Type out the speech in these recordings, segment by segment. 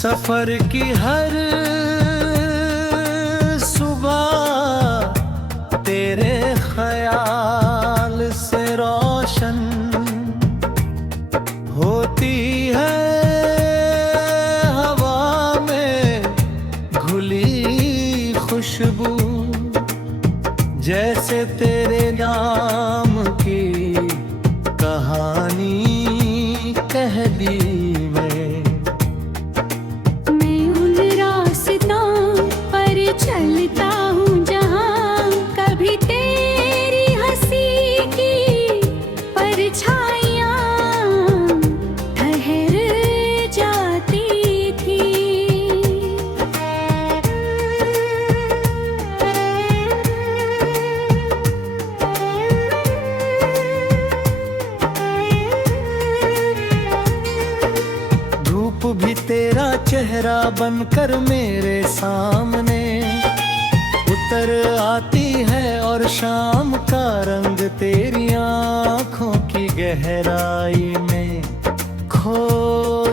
सफर की हर सुबह तेरे ख्याल से रोशन होती है। हवा में घुली खुशबू जैसे तेरे नाम की कहानी कह दी। चलता हूँ जहाँ कभी तेरी हंसी की परछाइयाँ ठहर जाती थी। धूप भी तेरा चेहरा बनकर मेरे सामने उतर आती है और शाम का रंग तेरी आँखों की गहराई में खो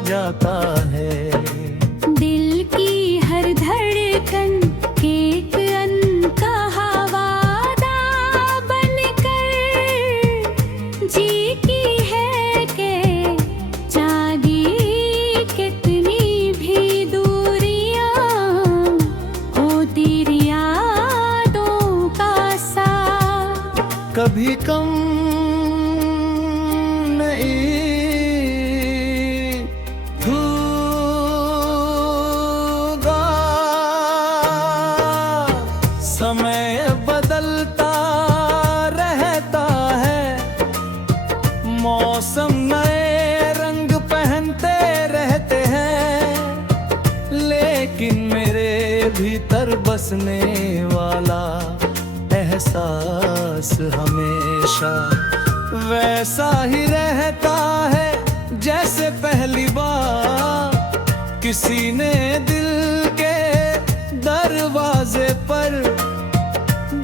जाता है। दिल की हर धड़कन एक अनकहा वादा बनकर जीती है कि जागी कितनी भी दूरियां हो तेरी कभी कम नहीं होगा। समय बदलता रहता है, मौसम नए रंग पहनते रहते हैं, लेकिन मेरे भीतर बसने वाला एहसास हमेशा वैसा ही रहता है जैसे पहली बार किसी ने दिल के दरवाजे पर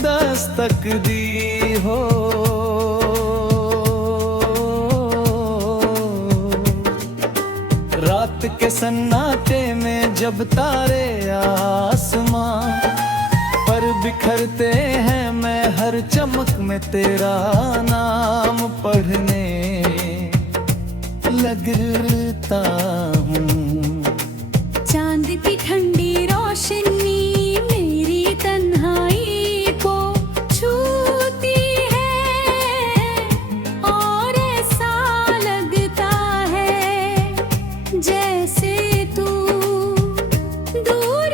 दस्तक दी हो। रात के सन्नाटे में जब तारे आसमां पर बिखरते हैं, मैं हर चमक में तेरा नाम पढ़ने लगता हूँ। चांद की ठंडी रोशनी मेरी तन्हाई को छूती है और ऐसा लगता है जैसे तू दूर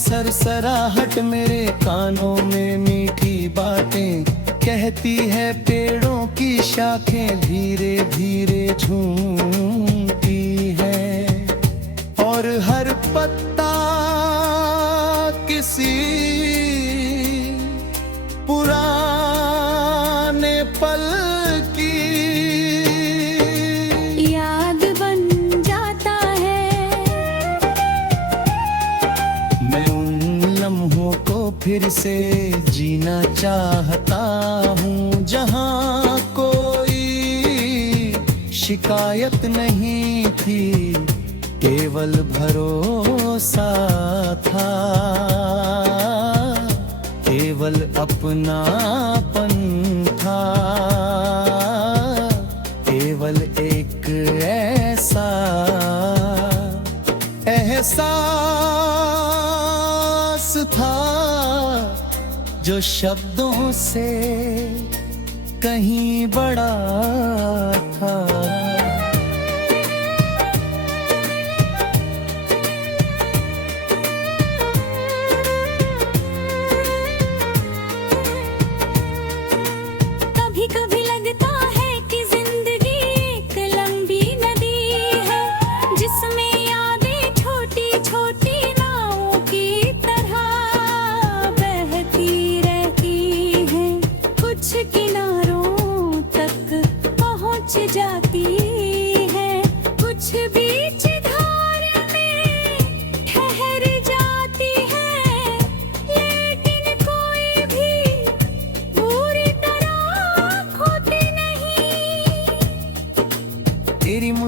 सरसराहट मेरे कानों में मीठी बातें कहती है, पेड़ों की शाखें धीरे धीरे झूमती है और हर पत्ता किसी पुराने पल की याद बन जाता है। मैं उन लम्हों को फिर से जीना चाहता हूँ जहाँ कोई शिकायत नहीं थी, केवल भरोसा था, केवल अपनापन था, केवल एक ऐसा एहसास था जो शब्दों से कहीं बड़ा था। कभी कभी लगता है कि जिंदगी एक लंबी नदी है जिसमें यादें छोटी छोटी नावों की तरह बहती रहती हैं, कुछ किनारों तक पहुंच जाती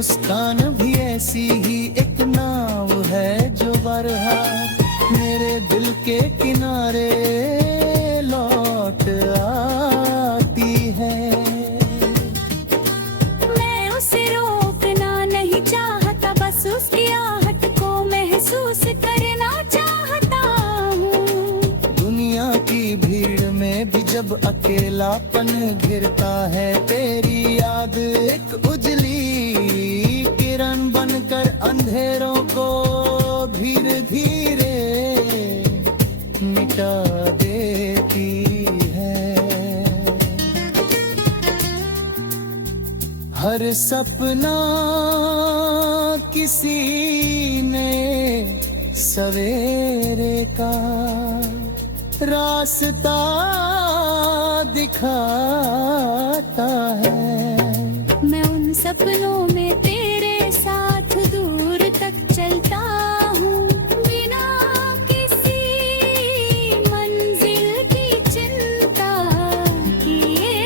मुस्कान भी ऐसी ही एक नाव है जो बरहा मेरे दिल के किनारे लौट आती है। मैं उसे रोकना नहीं चाहता, बस उसकी आहट को महसूस करना चाहता हूँ। दुनिया की भीड़ में भी जब अकेलापन घिरता है, तेरी याद एक उजली किरण बनकर अंधेरों को धीरे धीरे मिटा देती है। हर सपना किसी ने सवेरे का रास्ता दिखाता है। मैं उन सपनों में तेरे साथ दूर तक चलता हूँ, बिना किसी मंजिल की चिंता किए।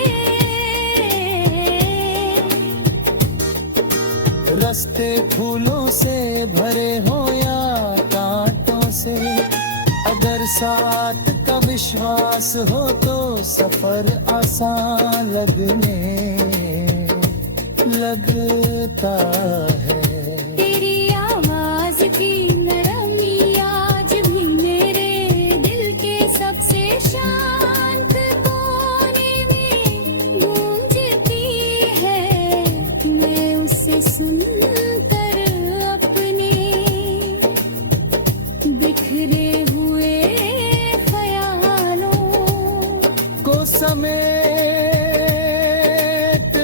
रास्ते फूलों से भरे हो या कांटों से, अगर साथ का विश्वास हो तो सफर आसान लगता है। तेरी आवाज की नरमी आज भी मेरे दिल के सबसे शांत कोने में गूंजती है। मैं उसे सुनकर अपने बिखरे हुए ख्यालों को समेट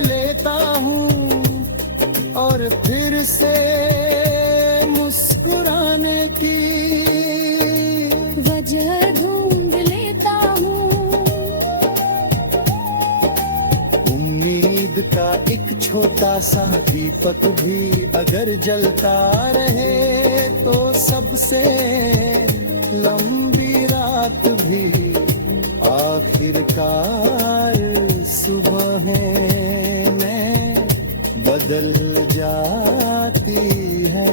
लेता हूँ और फिर से मुस्कुराने की वजह ढूंढ लेता हूँ। उम्मीद का एक छोटा सा दीपक भी अगर जलता रहे तो सबसे लंबी रात भी आखिरकार सुबह में बदल जाती है।